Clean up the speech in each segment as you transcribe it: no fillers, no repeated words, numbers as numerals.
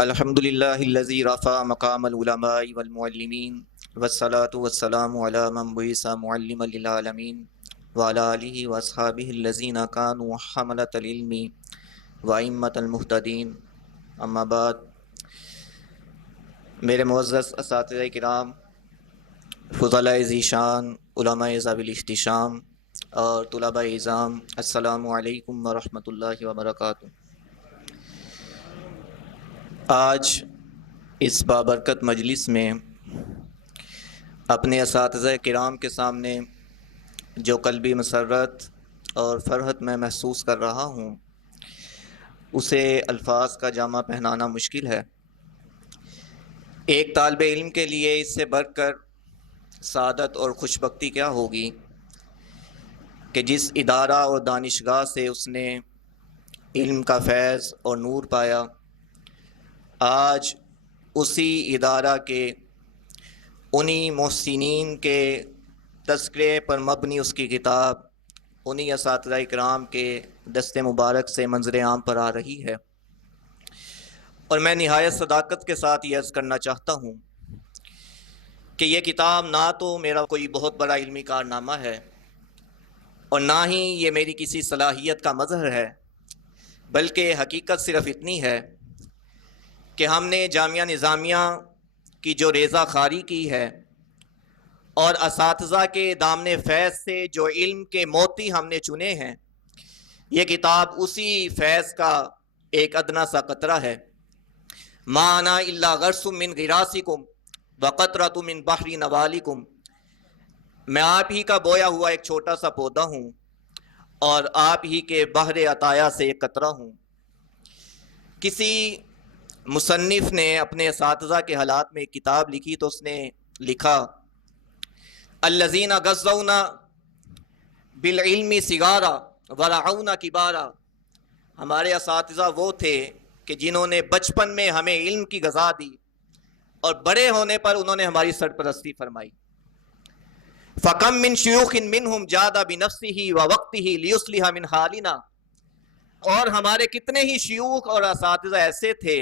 الحمد للہ الذی رفع مقام العلماء والمعلمین والصلاة والسلام علی من بعث معلما للعالمین وعلی آلہ واصحابہ الذین کانوا حملة العلم وائمة المہتدین. اما بعد، میرے معزز اساتذہ کرام، فضلاء ذیشان، علماء ذوی الاحتشام اور طلباء اعزام، السلام علیکم ورحمۃ اللہ وبرکاتہ. آج اس بابرکت مجلس میں اپنے اساتذہ کرام کے سامنے جو قلبی مسرت اور فرحت میں محسوس کر رہا ہوں، اسے الفاظ کا جامہ پہنانا مشکل ہے. ایک طالب علم کے لیے اس سے بڑھ کر سعادت اور خوشبختی کیا ہوگی کہ جس ادارہ اور دانشگاہ سے اس نے علم کا فیض اور نور پایا، آج اسی ادارہ کے انہی محسنین کے تذکرے پر مبنی اس کی کتاب انہی اساتذہ کرام کے دست مبارک سے منظر عام پر آ رہی ہے. اور میں نہایت صداقت کے ساتھ یہ عرض کرنا چاہتا ہوں کہ یہ کتاب نہ تو میرا کوئی بہت بڑا علمی کارنامہ ہے اور نہ ہی یہ میری کسی صلاحیت کا مظہر ہے، بلکہ حقیقت صرف اتنی ہے کہ ہم نے جامعہ نظامیہ کی جو ریزہ خاری کی ہے اور اساتذہ کے دامن فیض سے جو علم کے موتی ہم نے چنے ہیں، یہ کتاب اسی فیض کا ایک ادنا سا قطرہ ہے. ما انا الا غرس من غراسکم وقطرۃ من بحر نوالکم. میں آپ ہی کا بویا ہوا ایک چھوٹا سا پودا ہوں اور آپ ہی کے بحر عطایا سے ایک قطرہ ہوں. کسی مصنف نے اپنے اساتذہ کے حالات میں ایک کتاب لکھی تو اس نے لکھا: الذین غزونا بالعلم صغارا ورعونا کبارا. ہمارے اساتذہ وہ تھے کہ جنہوں نے بچپن میں ہمیں علم کی غذا دی اور بڑے ہونے پر انہوں نے ہماری سرپرستی فرمائی. فکم من شیوخ منہم جاد بنفسہ ووقتہ لیصلح من حالنا. اور ہمارے کتنے ہی شیوخ اور اساتذہ ایسے تھے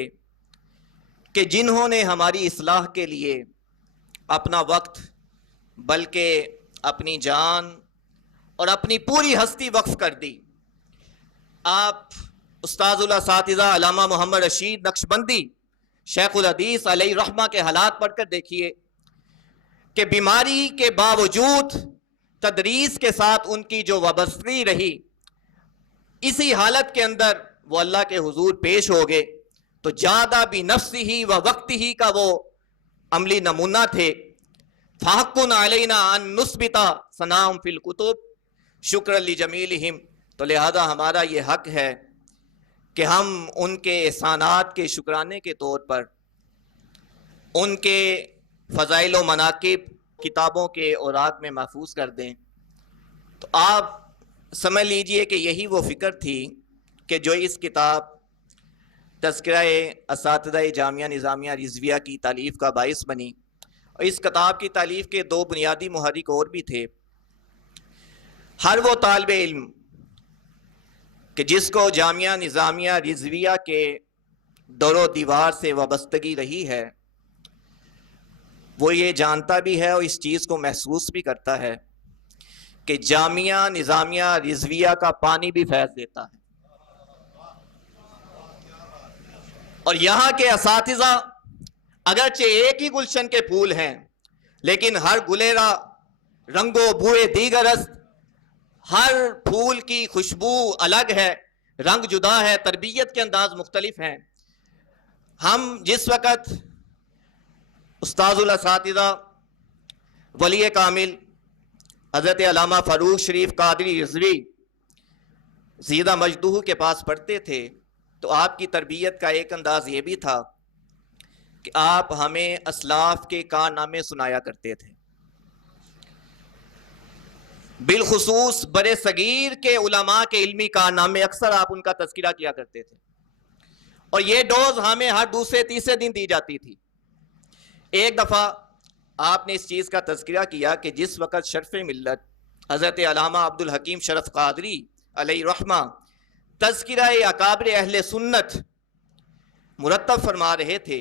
کہ جنہوں نے ہماری اصلاح کے لیے اپنا وقت بلکہ اپنی جان اور اپنی پوری ہستی وقف کر دی. آپ استاذ الاساتذہ علامہ محمد رشید نقشبندی شیخ الحدیث علیہ رحمہ کے حالات پڑھ کر دیکھیے کہ بیماری کے باوجود تدریس کے ساتھ ان کی جو وابستگی رہی، اسی حالت کے اندر وہ اللہ کے حضور پیش ہو گئے تو جادہ بنفسہ و وقتہ کا وہ عملی نمونہ تھے. فحق علینا ان نثبت ثناءہم فی الکتب شکرا لجمیلہم. تو لہذا ہمارا یہ حق ہے کہ ہم ان کے احسانات کے شکرانے کے طور پر ان کے فضائل و مناقب کتابوں کے اوراق میں محفوظ کر دیں. تو آپ سمجھ لیجئے کہ یہی وہ فکر تھی کہ جو اس کتاب تذکرہ اساتذہ جامعہ نظامیہ رضویہ کی تالیف کا باعث بنی. اور اس کتاب کی تالیف کے دو بنیادی محرک اور بھی تھے. ہر وہ طالب علم کہ جس کو جامعہ نظامیہ رضویہ کے دور و دیوار سے وابستگی رہی ہے، وہ یہ جانتا بھی ہے اور اس چیز کو محسوس بھی کرتا ہے کہ جامعہ نظامیہ رضویہ کا پانی بھی فیض دیتا ہے. اور یہاں کے اساتذہ اگرچہ ایک ہی گلشن کے پھول ہیں، لیکن ہر گلیرا رنگ و بوئے دیگر است. ہر پھول کی خوشبو الگ ہے، رنگ جدا ہے، تربیت کے انداز مختلف ہیں. ہم جس وقت استاذ الاساتذہ ولی کامل حضرت علامہ فاروق شریف قادری رضوی زیدہ مجدہ کے پاس پڑھتے تھے تو آپ کی تربیت کا ایک انداز یہ بھی تھا کہ آپ ہمیں اسلاف کے کارنامے سنایا کرتے تھے. بالخصوص برے صغیر کے علماء کے علمی کارنامے اکثر آپ ان کا تذکرہ کیا کرتے تھے اور یہ ڈوز ہمیں ہر دوسرے تیسرے دن دی جاتی تھی. ایک دفعہ آپ نے اس چیز کا تذکرہ کیا کہ جس وقت شرف ملت حضرت علامہ عبدالحکیم شرف قادری علیہ رحمہ تذکرہ اکابر اہل سنت مرتب فرما رہے تھے،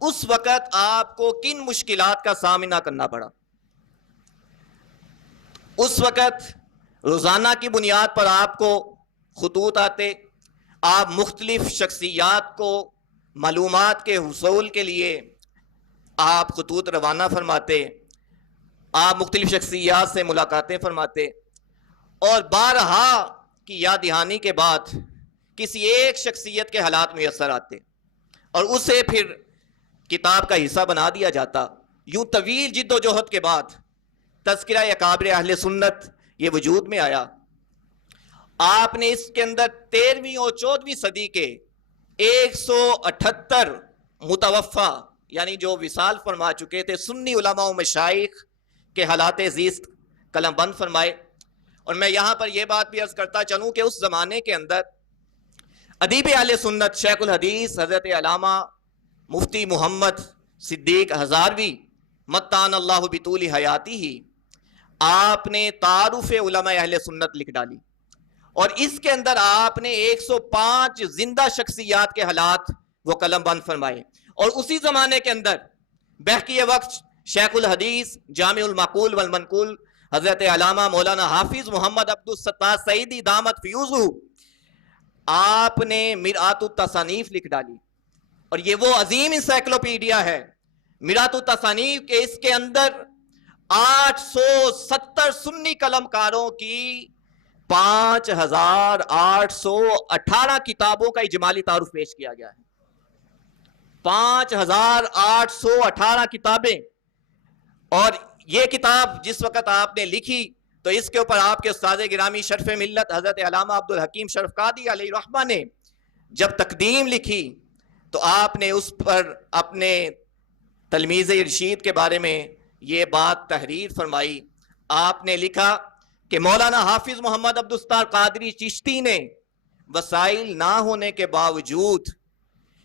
اس وقت آپ کو کن مشکلات کا سامنا کرنا پڑا؟ اس وقت روزانہ کی بنیاد پر آپ کو خطوط آتے، آپ مختلف شخصیات کو معلومات کے حصول کے لیے آپ خطوط روانہ فرماتے، آپ مختلف شخصیات سے ملاقاتیں فرماتے، اور بارہا کی یاد دہانی کے بعد کسی ایک شخصیت کے حالات میسر آتے اور اسے پھر کتاب کا حصہ بنا دیا جاتا۔ یوں طویل جد و جہد کے بعد تذکرہ اکابر اہل سنت یہ وجود میں آیا۔ آپ نے اس کے اندر 13ویں اور 14ویں صدی کے 178 متوفا یعنی جو وصال فرما چکے تھے سنی علماء و مشائخ کے حالات زیست قلم بند فرمائے۔ اور میں یہاں پر یہ بات بھی عرض کرتا چلوں کہ اس زمانے کے اندر ادیب اہل سنت شیخ الحدیث حضرت علامہ مفتی محمد صدیق ہزاروی متان اللہ بطول حیاتی ہی آپ نے تعارف علماء اہل سنت لکھ ڈالی، اور اس کے اندر آپ نے 105 زندہ شخصیات کے حالات وہ قلم بند فرمائے۔ اور اسی زمانے کے اندر بحقی وقت شیخ الحدیث جامع المعقول والمنقول حضرت علامہ مولانا حافظ محمد عبدالستار سعیدی دامت فیوزہ آپ نے مرآت التصانیف لکھ ڈالی، اور یہ وہ عظیم انسائکلوپیڈیا ہے مرآت التصانیف کے اس کے اندر 870 سنی قلم کاروں کی 5818 کتابوں کا اجمالی تعارف پیش کیا گیا ہے۔ 5818 کتابیں، اور یہ کتاب جس وقت آپ نے لکھی تو اس کے اوپر آپ کے استاد گرامی شرف ملت حضرت علامہ عبدالحکیم شرف قادری علیہ رحمہ نے جب تقدیم لکھی تو آپ نے اس پر اپنے تلمیذ ارشید کے بارے میں یہ بات تحریر فرمائی۔ آپ نے لکھا کہ مولانا حافظ محمد عبدالستار قادری چشتی نے وسائل نہ ہونے کے باوجود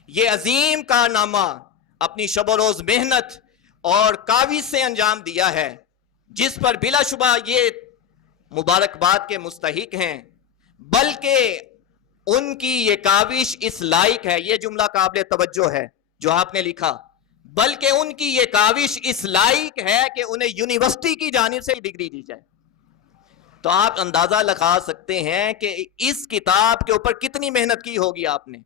یہ عظیم کارنامہ اپنی شب و روز محنت اور کاوش سے انجام دیا ہے، جس پر بلا شبہ یہ مبارکباد کے مستحق ہیں، بلکہ ان کی یہ کاوش اس لائق ہے، یہ جملہ قابل توجہ ہے جو آپ نے لکھا، بلکہ ان کی یہ کاوش اس لائق ہے کہ انہیں یونیورسٹی کی جانب سے ڈگری دی جائے۔ تو آپ اندازہ لگا سکتے ہیں کہ اس کتاب کے اوپر کتنی محنت کی ہوگی آپ نے۔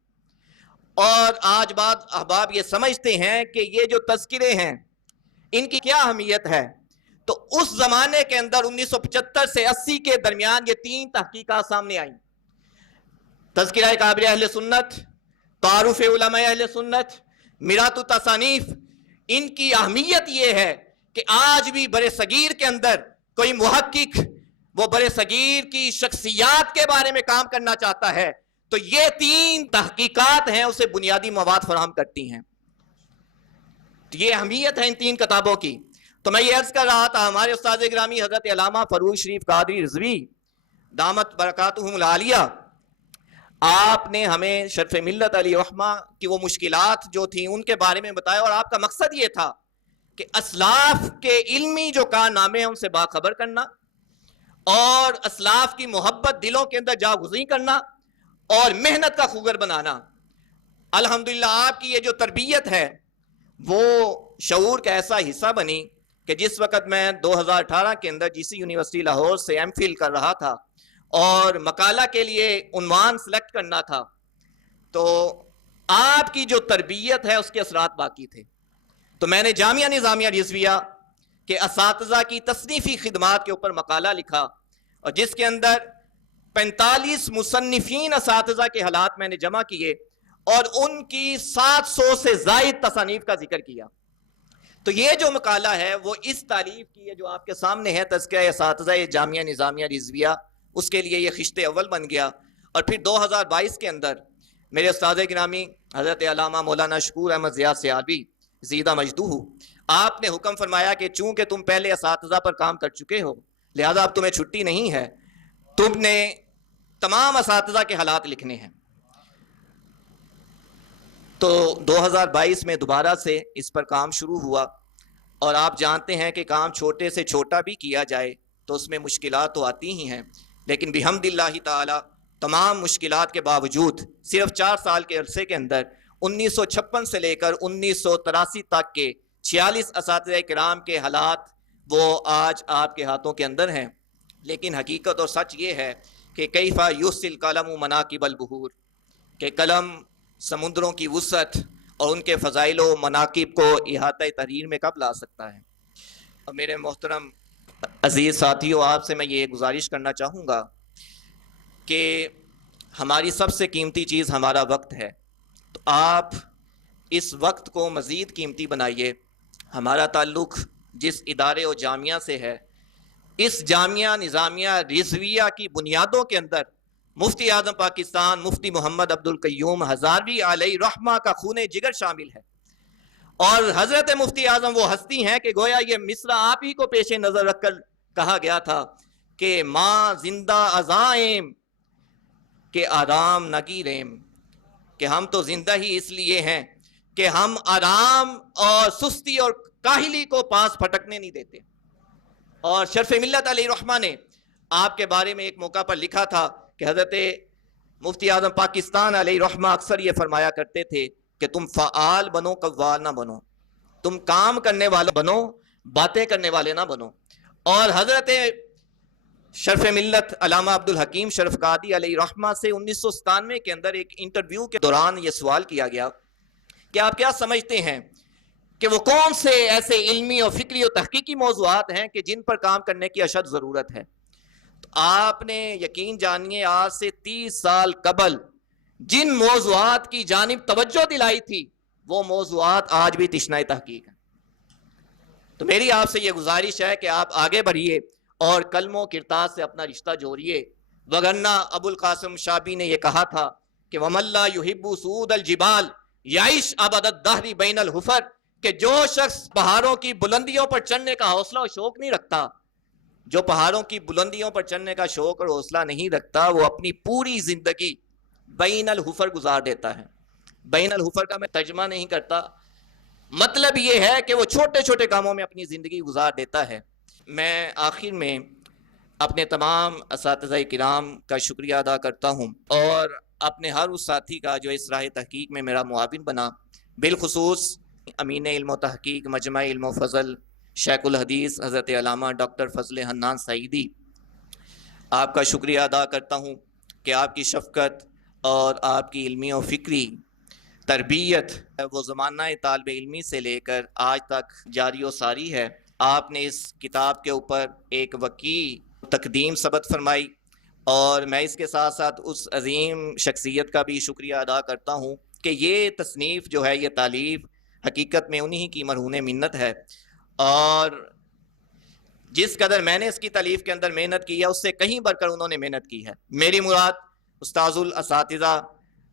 اور آج بعض احباب یہ سمجھتے ہیں کہ یہ جو تذکرے ہیں ان کی کیا اہمیت ہے، تو اس زمانے کے اندر 1975 سے 80 کے درمیان یہ 3 تحقیقات سامنے آئیں: تذکرہ اکابر اہل سنت، تعارف علماء اہل سنت، مرآت التصانیف۔ ان کی اہمیت یہ ہے کہ آج بھی برِ صغیر کے اندر کوئی محقق وہ برِ صغیر کی شخصیات کے بارے میں کام کرنا چاہتا ہے تو یہ 3 تحقیقات ہیں اسے بنیادی مواد فراہم کرتی ہیں۔ تو یہ اہمیت ہے ان 3 کتابوں کی۔ تو میں یہ عرض کر رہا تھا ہمارے استاد گرامی حضرت علامہ فروغ شریف قادری رضوی دامت برکاتہم العالیہ آپ نے ہمیں شرف ملت علیہ رحمہ کی وہ مشکلات جو تھیں ان کے بارے میں بتایا، اور آپ کا مقصد یہ تھا کہ اسلاف کے علمی جو کارنامے ہیں ان سے باخبر کرنا اور اسلاف کی محبت دلوں کے اندر جاگزیں کرنا اور محنت کا خوگر بنانا۔ الحمدللہ آپ کی یہ جو تربیت ہے وہ شعور کا ایسا حصہ بنی کہ جس وقت میں 2018 کے اندر جی سی یونیورسٹی لاہور سے ایم فل کر رہا تھا اور مقالہ کے لیے عنوان سلیکٹ کرنا تھا، تو آپ کی جو تربیت ہے اس کے اثرات باقی تھے۔ تو میں نے جامعہ نظامیہ رضویہ کے اساتذہ کی تصنیفی خدمات کے اوپر مقالہ لکھا، اور جس کے اندر 45 مصنفین اساتذہ کے حالات میں نے جمع کیے اور ان کی 700 سے زائد تصانیف کا ذکر کیا۔ تو یہ جو مقالہ ہے وہ اس تالیف کی ہے جو آپ کے سامنے ہے، تذکرہ اساتذہ جامعہ نظامیہ رضویہ، اس کے لیے یہ خشت اول بن گیا۔ اور پھر 2022 کے اندر میرے استاد گرامی حضرت علامہ مولانا شکور احمد زیاد سیالوی زیدہ مجدوہ آپ نے حکم فرمایا کہ چونکہ تم پہلے اساتذہ پر کام کر چکے ہو لہذا اب تمہیں چھٹی نہیں ہے، تم نے تمام اساتذہ کے حالات لکھنے ہیں۔ تو 2022 میں دوبارہ سے اس پر کام شروع ہوا، اور آپ جانتے ہیں کہ کام چھوٹے سے چھوٹا بھی کیا جائے تو اس میں مشکلات تو آتی ہی ہیں، لیکن بحمد اللہ تعالی تمام مشکلات کے باوجود صرف 4 سال کے عرصے کے اندر 1956 سے لے کر 1983 تک کے 46 اساتذہ کرام کے حالات وہ آج آپ کے ہاتھوں کے اندر ہیں. لیکن حقیقت اور سچ یہ ہے کہ کیف یحصی القلم مناکب البحور، کہ قلم سمندروں کی وسعت اور ان کے فضائل و مناقب کو احاطہ تحریر میں کب لا سکتا ہے. اور میرے محترم عزیز ساتھیوں، آپ سے میں یہ گزارش کرنا چاہوں گا کہ ہماری سب سے قیمتی چیز ہمارا وقت ہے، تو آپ اس وقت کو مزید قیمتی بنائیے. ہمارا تعلق جس ادارے و جامعہ سے ہے، اس جامعہ نظامیہ رضویہ کی بنیادوں کے اندر مفتی اعظم پاکستان مفتی محمد عبد القیوم ہزاروی علیہ رحمہ کا خون جگر شامل ہے. اور حضرت مفتی اعظم وہ ہستی ہیں کہ گویا یہ مصرع آپ ہی کو پیش نظر رکھ کر کہا گیا تھا کہ ماں زندہ ازائم کہ آرام نہ گیریم، کہ ہم تو زندہ ہی اس لیے ہیں کہ ہم آرام اور سستی اور کاہلی کو پاس پھٹکنے نہیں دیتے. اور شرف ملت علیہ رحمہ نے آپ کے بارے میں ایک موقع پر لکھا تھا کہ حضرت مفتی اعظم پاکستان علیہ رحمہ اکثر یہ فرمایا کرتے تھے کہ تم فعال بنو، قوال نہ بنو. تم کام کرنے والے بنو، باتیں کرنے والے نہ بنو. اور حضرت شرف ملت علامہ عبد الحکیم شرف قادری علیہ رحمہ سے 1997 کے اندر ایک انٹرویو کے دوران یہ سوال کیا گیا کہ آپ کیا سمجھتے ہیں کہ وہ کون سے ایسے علمی اور فکری اور تحقیقی موضوعات ہیں کہ جن پر کام کرنے کی اشد ضرورت ہے. تو آپ نے یقین جانیے آج سے 30 سال قبل جن موضوعات کی جانب توجہ دلائی تھی وہ موضوعات آج بھی تشنہ تحقیق ہیں. تو میری آپ سے یہ گزارش ہے کہ آپ آگے بڑھیے اور قلم و کرتاس سے اپنا رشتہ جوڑیے. وگرنہ ابو القاسم شابی نے یہ کہا تھا کہ وَمَن لَا يُحِبُّ صُعُودَ الْجِبَالِ يَعِشْ أَبَدَ الدَّهْرِ بَيْنَ الْحُفَرِ، کہ جو شخص پہاڑوں کی بلندیوں پر چڑھنے کا حوصلہ اور شوق نہیں رکھتا، جو پہاڑوں کی بلندیوں پر چڑھنے کا شوق اور حوصلہ نہیں رکھتا، وہ اپنی پوری زندگی بین الحفر گزار دیتا ہے. بین الحفر کا میں ترجمہ نہیں کرتا، مطلب یہ ہے کہ وہ چھوٹے چھوٹے کاموں میں اپنی زندگی گزار دیتا ہے. میں آخر میں اپنے تمام اساتذہ کرام کا شکریہ ادا کرتا ہوں اور اپنے ہر اس ساتھی کا جو اس راہ تحقیق میں میرا معاون بنا، بالخصوص امین علم و تحقیق مجمع علم و فضل شیخ الحدیث حضرت علامہ ڈاکٹر فضل حنان سعیدی. آپ کا شکریہ ادا کرتا ہوں کہ آپ کی شفقت اور آپ کی علمی و فکری تربیت وہ زمانہ طالب علمی سے لے کر آج تک جاری و ساری ہے. آپ نے اس کتاب کے اوپر ایک وقیع تقدیم ثبت فرمائی اور میں اس کے ساتھ ساتھ اس عظیم شخصیت کا بھی شکریہ ادا کرتا ہوں کہ یہ تصنیف جو ہے، یہ تالیف حقیقت میں انہی کی مرہون منت ہے. اور جس قدر میں نے اس کی تالیف کے اندر محنت کی ہے اس سے کہیں بڑھ کر انہوں نے محنت کی ہے. میری مراد استاذ الاساتذہ،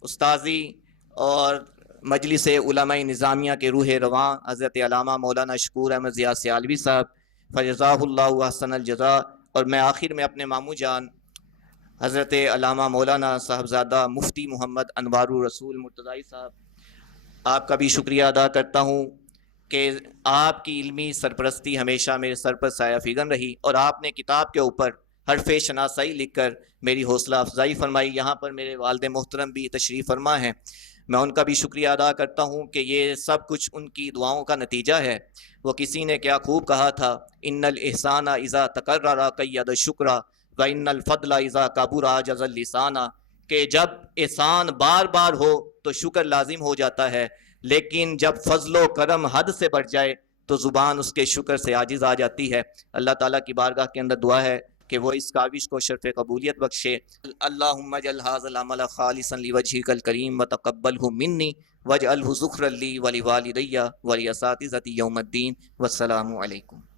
استاذی اور مجلس علماء نظامیہ کے روح رواں حضرت علامہ مولانا شکور احمد ضیاء سیالوی صاحب فجزاہ اللہ احسن الجزاء، اور میں آخر میں اپنے ماموں جان حضرت علامہ مولانا صاحبزادہ مفتی محمد انوار الرسول مرتضائی صاحب، آپ کا بھی شکریہ ادا کرتا ہوں کہ آپ کی علمی سرپرستی ہمیشہ میرے سر پر سایہ فگن رہی اور آپ نے کتاب کے اوپر حرف شناسائی لکھ کر میری حوصلہ افزائی فرمائی. یہاں پر میرے والد محترم بھی تشریف فرما ہیں، میں ان کا بھی شکریہ ادا کرتا ہوں کہ یہ سب کچھ ان کی دعاؤں کا نتیجہ ہے. وہ کسی نے کیا خوب کہا تھا، ان الاحسان اذا تکرر قید الشکر و ان الفضل اذا کبر عجز اللسان، کہ جب احسان بار بار ہو تو شکر لازم ہو جاتا ہے، لیکن جب فضل و کرم حد سے بڑھ جائے تو زبان اس کے شکر سے عاجز آ جاتی ہے. اللہ تعالیٰ کی بارگاہ کے اندر دعا ہے کہ وہ اس کاوش کو شرف قبولیت بخشے. اللہم اجعل ھذا العمل خالصا لوجہک الکریم وتقبلہ منی واجعلہ ذخرا لی ولوالدی ولاساتذتی یوم الدین. والسلام علیکم.